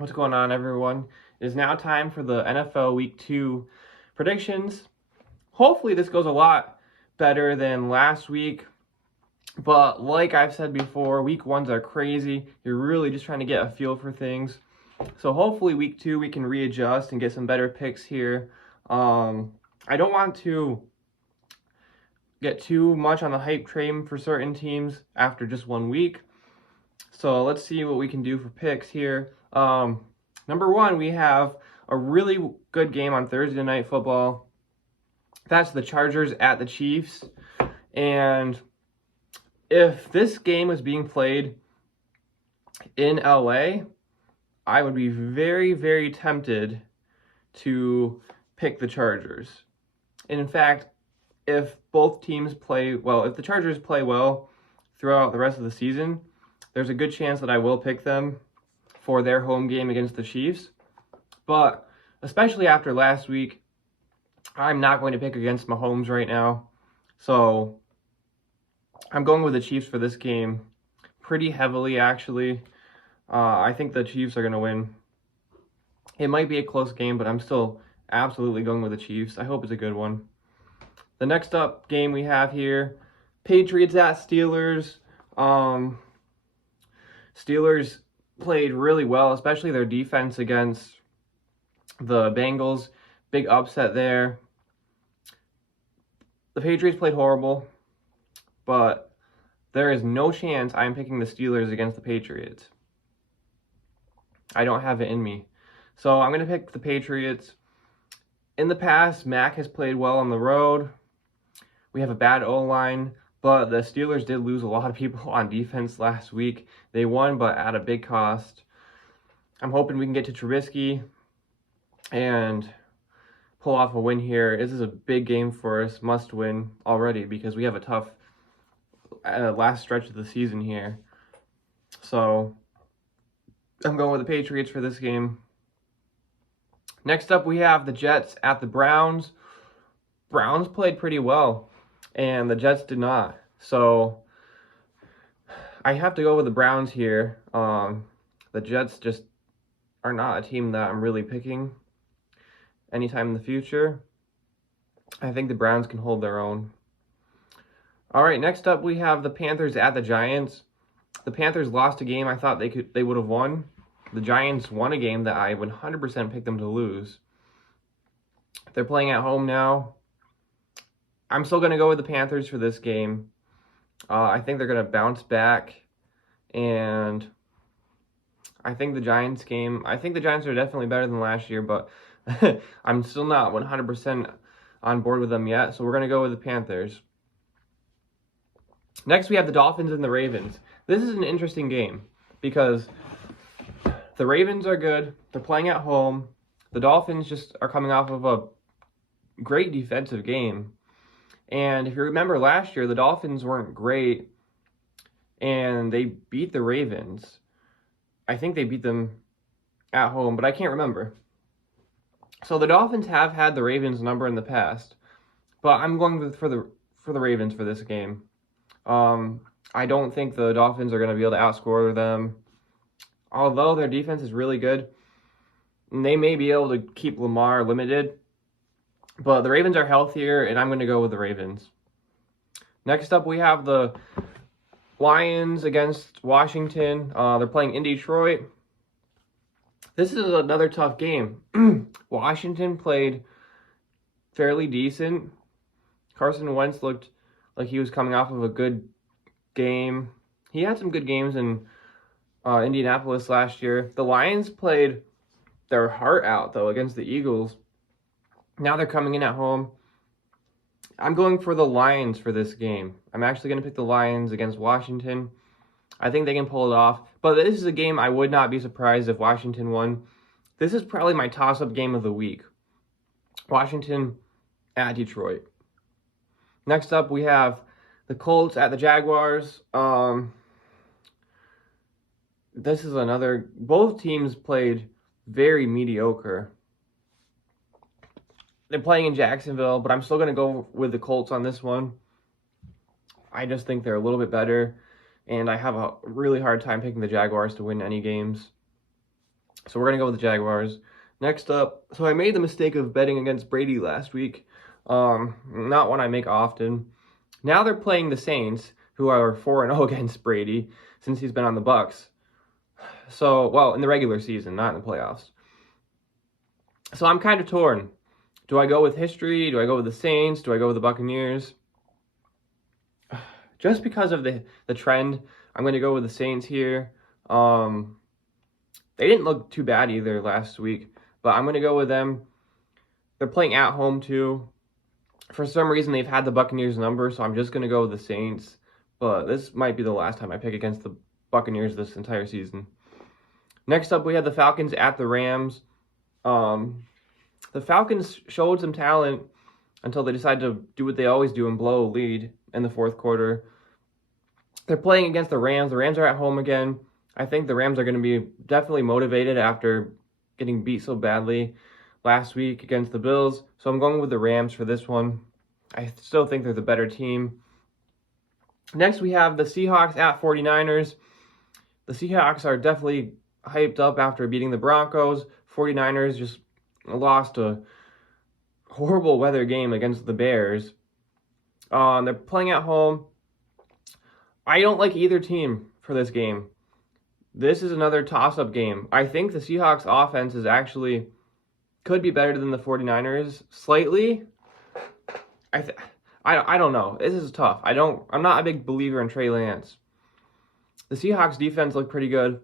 What's going on, everyone? It is now time for the NFL Week 2 predictions. Hopefully this goes a lot better than last week, but like I've said before, Week 1s are crazy. You're really just trying to get a feel for things. So hopefully Week 2 we can readjust and get some better picks here. I don't want to get too much on the hype train for certain teams after just 1 week. So let's see what we can do for picks here. Number one, we have a really good game on Thursday Night Football. That's the Chargers at the Chiefs. And if this game was being played in LA, I would be very, very tempted to pick the Chargers. And in fact, if both teams play well, if the Chargers play well throughout the rest of the season, there's a good chance that I will pick them for their home game against the Chiefs. But especially after last week, I'm not going to pick against Mahomes right now. So I'm going with the Chiefs for this game pretty heavily, actually. I think the Chiefs are going to win. It might be a close game, but I'm still absolutely going with the Chiefs. I hope it's a good one. The next up game we have here, Patriots at Steelers. Steelers played really well, especially their defense against the Bengals. Big upset there. The Patriots played horrible, but there is no chance I'm picking the Steelers against the Patriots. I don't have it in me. So I'm going to pick the Patriots. In the past, Mac has played well on the road. We have a bad O-line, but the Steelers did lose a lot of people on defense last week. They won, but at a big cost. I'm hoping we can get to Trubisky and pull off a win here. This is a big game for us, must win already, because we have a tough last stretch of the season here. So I'm going with the Patriots for this game. Next up, we have the Jets at the Browns. Browns played pretty well, and the Jets did not. So I have to go with the Browns here. The Jets just are not a team that I'm really picking anytime in the future. I think the Browns can hold their own. All right, next up we have the Panthers at the Giants. The Panthers lost a game I thought they would have won. The Giants won a game that I would 100% pick them to lose. They're playing at home now. I'm still going to go with the Panthers for this game. I think they're going to bounce back, and I think the Giants are definitely better than last year, but I'm still not 100% on board with them yet, so we're going to go with the Panthers. Next, we have the Dolphins and the Ravens. This is an interesting game because the Ravens are good. They're playing at home. The Dolphins just are coming off of a great defensive game. And if you remember last year, the Dolphins weren't great, and they beat the Ravens. I think they beat them at home, but I can't remember. So the Dolphins have had the Ravens number in the past, but I'm going for the Ravens for this game. I don't think the Dolphins are going to be able to outscore them. Although their defense is really good, and they may be able to keep Lamar limited. But the Ravens are healthier, and I'm going to go with the Ravens. Next up, we have the Lions against Washington. They're playing in Detroit. This is another tough game. Washington played fairly decent. Carson Wentz looked like he was coming off of a good game. He had some good games in Indianapolis last year. The Lions played their heart out, though, against the Eagles. Now they're coming in at home. I'm going for the Lions for this game. I'm actually going to pick the Lions against Washington. I think they can pull it off. But this is a game I would not be surprised if Washington won. This is probably my toss-up game of the week. Washington at Detroit. Next up, we have the Colts at the Jaguars. This is another... Both teams played very mediocre. They're playing in Jacksonville, but I'm still going to go with the Colts on this one. I just think they're a little bit better, and I have a really hard time picking the Jaguars to win any games. So we're going to go with the Jaguars. Next up, so I made the mistake of betting against Brady last week. Not one I make often. Now they're playing the Saints, who are 4-0 against Brady since he's been on the Bucs. So, well, in the regular season, not in the playoffs. So I'm kind of torn. Do I go with history? Do I go with the Saints? Do I go with the Buccaneers? Just because of the trend, I'm going to go with the Saints here. They didn't look too bad either last week, but I'm going to go with them. They're playing at home too. For some reason, they've had the Buccaneers number, so I'm just going to go with the Saints. But this might be the last time I pick against the Buccaneers this entire season. Next up, we have the Falcons at the Rams. The Falcons showed some talent until they decided to do what they always do and blow a lead in the fourth quarter. They're playing against the Rams. The Rams are at home again. I think the Rams are going to be definitely motivated after getting beat so badly last week against the Bills. So I'm going with the Rams for this one. I still think they're the better team. Next, we have the Seahawks at 49ers. The Seahawks are definitely hyped up after beating the Broncos. 49ers just lost a horrible weather game against the Bears. They're playing at home. I don't like either team for this game. This is another toss-up game. I think the Seahawks offense is actually could be better than the 49ers slightly. I don't know. This is tough. I'm not a big believer in Trey Lance. The Seahawks defense looked pretty good.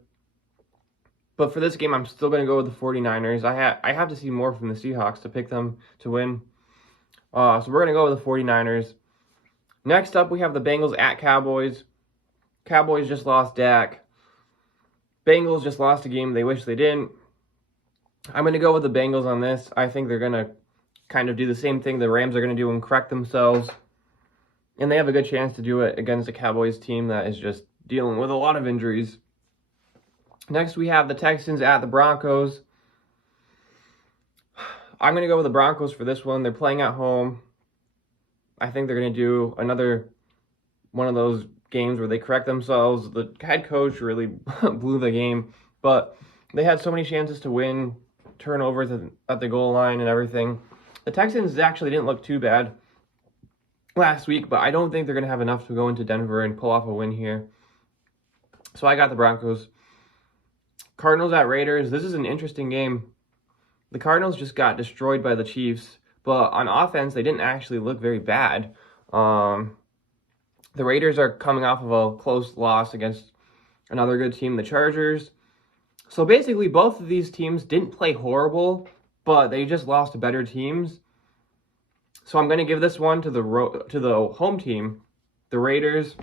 But for this game, I'm still going to go with the 49ers. I have to see more from the Seahawks to pick them to win. So we're going to go with the 49ers. Next up, we have the Bengals at Cowboys. Cowboys just lost Dak. Bengals just lost a game they wish they didn't. I'm going to go with the Bengals on this. I think they're going to kind of do the same thing the Rams are going to do and correct themselves. And they have a good chance to do it against a Cowboys team that is just dealing with a lot of injuries. Next, we have the Texans at the Broncos. I'm going to go with the Broncos for this one. They're playing at home. I think they're going to do another one of those games where they correct themselves. The head coach really blew the game, but they had so many chances to win, turnovers at the goal line and everything. The Texans actually didn't look too bad last week, but I don't think they're going to have enough to go into Denver and pull off a win here. So I got the Broncos. Cardinals at Raiders. This is an interesting game. The Cardinals just got destroyed by the Chiefs, but on offense, they didn't actually look very bad. The Raiders are coming off of a close loss against another good team, the Chargers. So basically, both of these teams didn't play horrible, but they just lost to better teams. So I'm going to give this one to the home team, the Raiders.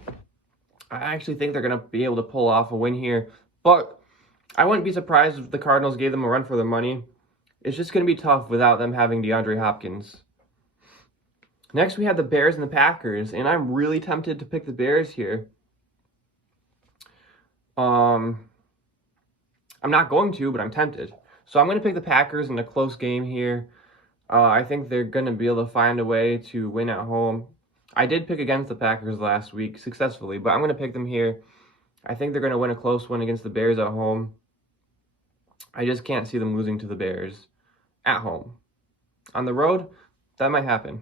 I actually think they're going to be able to pull off a win here, but I wouldn't be surprised if the Cardinals gave them a run for their money. It's just going to be tough without them having DeAndre Hopkins. Next, we have the Bears and the Packers, and I'm really tempted to pick the Bears here. I'm not going to, but I'm tempted. So I'm going to pick the Packers in a close game here. I think they're going to be able to find a way to win at home. I did pick against the Packers last week successfully, but I'm going to pick them here. I think they're going to win a close one against the Bears at home. I just can't see them losing to the Bears at home. On the road, that might happen.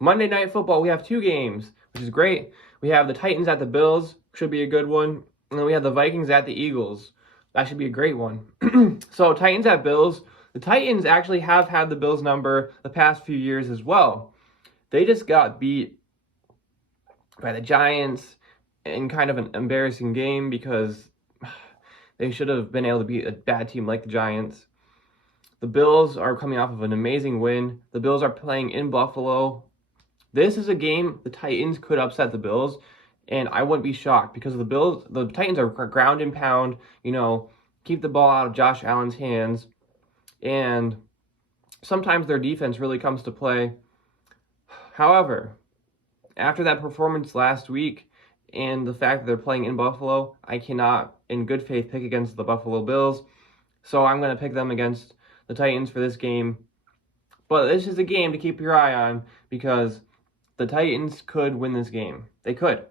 Monday Night Football, we have two games, which is great. We have the Titans at the Bills, should be a good one. And then we have the Vikings at the Eagles. That should be a great one. So Titans at Bills. The Titans actually have had the Bills number the past few years as well. They just got beat by the Giants in kind of an embarrassing game because they should have been able to beat a bad team like the Giants. The Bills are coming off of an amazing win. The Bills are playing in Buffalo. This is a game the Titans could upset the Bills, and I wouldn't be shocked because the Titans are ground and pound, keep the ball out of Josh Allen's hands, and sometimes their defense really comes to play. However, after that performance last week and the fact that they're playing in Buffalo, I cannot, in good faith, pick against the Buffalo Bills, so I'm going to pick them against the Titans for this game. But this is a game to keep your eye on because the Titans could win this game. They could.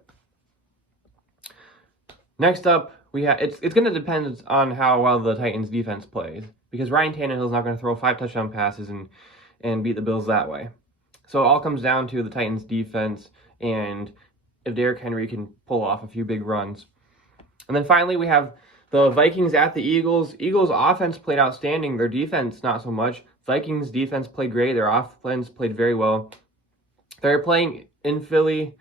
Next up, it's going to depend on how well the Titans defense plays, because Ryan Tannehill's not going to throw 5 touchdown passes and beat the Bills that way. So it all comes down to the Titans defense and if Derrick Henry can pull off a few big runs. And then finally we have the Vikings at the Eagles. Eagles offense played outstanding, their defense not so much. Vikings defense played great, their offense played very well. They're playing in Philly.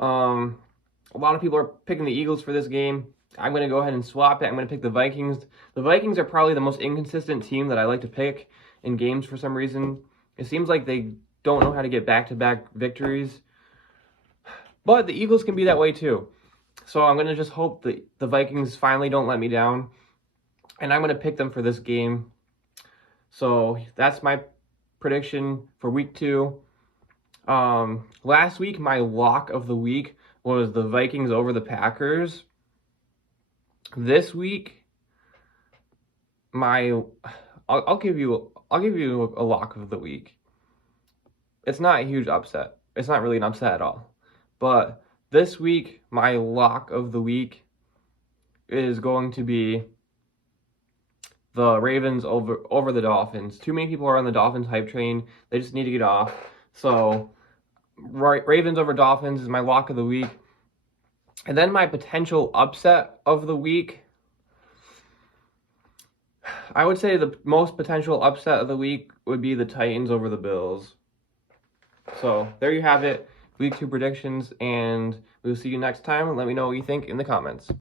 A lot of people are picking the Eagles for this game. I'm going to go ahead and swap it. I'm going to pick the Vikings. The Vikings are probably the most inconsistent team that I like to pick in games for some reason. It seems like they don't know how to get back-to-back victories. But the Eagles can be that way too. So I'm going to just hope that the Vikings finally don't let me down. And I'm going to pick them for this game. So that's my prediction for week 2. Last week, my lock of the week was the Vikings over the Packers. This week, I'll give you a lock of the week. It's not a huge upset. It's not really an upset at all. But this week, my lock of the week is going to be the Ravens over the Dolphins. Too many people are on the Dolphins hype train. They just need to get off. So, Ravens over Dolphins is my lock of the week. And then my potential upset of the week, I would say the most potential upset of the week would be the Titans over the Bills. So, there you have it. Week 2 predictions, and we'll see you next time. Let me know what you think in the comments.